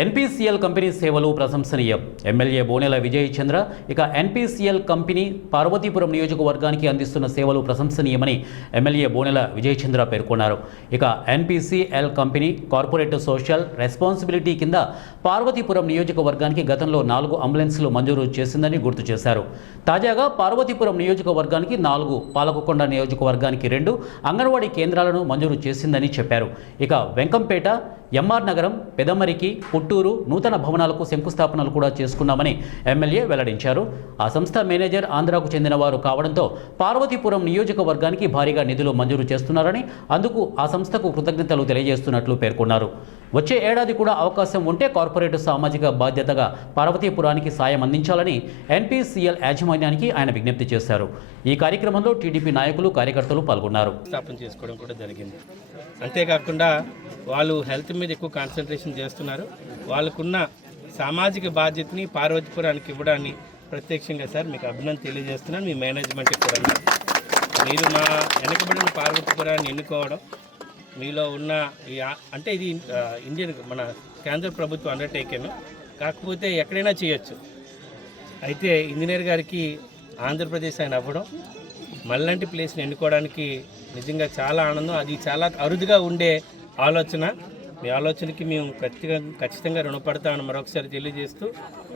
NPCL company సేవలు ప్రశంసనీయం. MLA Bonela Vijay చంద్ర ఇక NPCL company Parvathipuram నియోజకవర్గానికి అందిస్తున్న సేవలు ప్రశంసనీయమని ఎమ్మెల్యే బోనెల విజయ్ చంద్ర పేర్కొన్నారు. ఇక NPCL company corporate social responsibility కింద పార్వతీపురం నియోజకవర్గానికి గతంలో 4 అంబులెన్స్లు మంజూరు చేసిందని గుర్తు చేశారు. తాజాగా పార్వతీపురం నియోజకవర్గానికి 4, పాలకొండ నియోజకవర్గానికి 2 అంగన్వాడీ కేంద్రాలను మంజూరు చేసిందని చెప్పారు. ఇక వెంకంపేట, ఎంఆర్ నగరం, పెదమరికి, పుట్టూరు నూతన భవనాలకు శంకుస్థాపనలు కూడా చేసుకున్నామని ఎమ్మెల్యే వెల్లడించారు. ఆ సంస్థ మేనేజర్ ఆంధ్రాకు చెందిన వారు కావడంతో పార్వతీపురం నియోజకవర్గానికి భారీగా నిధులు మంజూరు చేస్తున్నారని, అందుకు ఆ సంస్థకు కృతజ్ఞతలు తెలియజేస్తున్నట్లు పేర్కొన్నారు. వచ్చే ఏడాది కూడా అవకాశం ఉంటే కార్పొరేట్ సామాజిక బాధ్యతగా పార్వతీపురానికి సాయం అందించాలని ఎన్పీసీఎల్ యాజమాన్యానికి ఆయన విజ్ఞప్తి చేశారు. ఈ కార్యక్రమంలో టీడీపీ నాయకులు, కార్యకర్తలు పాల్గొన్నారు. స్థాపన చేసుకోవడం కూడా జరిగింది. అంతేకాకుండా వాళ్ళు హెల్త్ మీద ఎక్కువ కాన్సన్ట్రేషన్ చేస్తున్నారు. వాళ్ళకున్న సామాజిక బాధ్యతని పార్వతీపురానికి ఇవ్వడాన్ని ప్రత్యక్షంగా సార్ మీకు అభినందన తెలియజేస్తున్నాను. మీ మేనేజ్మెంట్కి కూడా మీరు మా వెనకబడిన పార్వతీపురాన్ని ఎన్నుకోవడం, మీలో ఉన్న అంటే ఇది ఇండియన్ మన కేంద్ర ప్రభుత్వం అండర్టేకెన్, కాకపోతే ఎక్కడైనా చేయొచ్చు. అయితే ఇంజనీర్ గారికి ఆంధ్రప్రదేశ్ ఆయన అవ్వడం, మళ్ళంటి ప్లేస్ని ఎన్నుకోవడానికి నిజంగా చాలా ఆనందం. అది చాలా అరుదుగా ఉండే ఆలోచన. మీ ఆలోచనకి మేము ఖచ్చితంగా రుణపడతామని మరొకసారి తెలియజేస్తూ,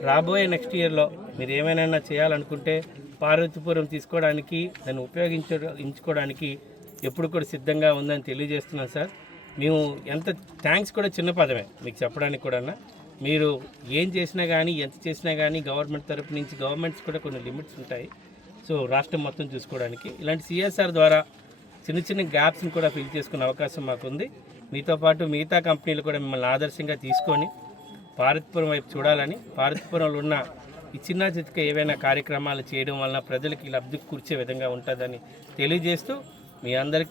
రాబోయే నెక్స్ట్ ఇయర్లో మీరు ఏమైనా చేయాలనుకుంటే పార్వతీపురం తీసుకోవడానికి, దాన్ని ఉపయోగించుకోవడానికి ఎప్పుడు కూడా సిద్ధంగా ఉందని తెలియజేస్తున్నాను సార్. మేము ఎంత థ్యాంక్స్ కూడా చిన్న పదమే మీకు చెప్పడానికి కూడా. మీరు ఏం చేసినా కానీ, ఎంత చేసినా కానీ గవర్నమెంట్ తరపు నుంచి గవర్నమెంట్స్ కూడా కొన్ని లిమిట్స్ ఉంటాయి. సో రాష్ట్రం మొత్తం చూసుకోవడానికి ఇలాంటి సిఎస్ఆర్ ద్వారా చిన్న చిన్న గ్యాప్స్ని కూడా ఫిల్ చేసుకునే అవకాశం మాకుంది. మీతో పాటు మిగతా కంపెనీలు కూడా మిమ్మల్ని ఆదర్శంగా తీసుకొని పార్వతీపురం వైపు చూడాలని, పార్వతీపురంలో ఉన్న ఈ చిన్న చితక ఏవైనా కార్యక్రమాలు చేయడం వలన ప్రజలకి లబ్ధి కూర్చే విధంగా ఉంటుందని తెలియజేస్తూ, మీ అందరికీ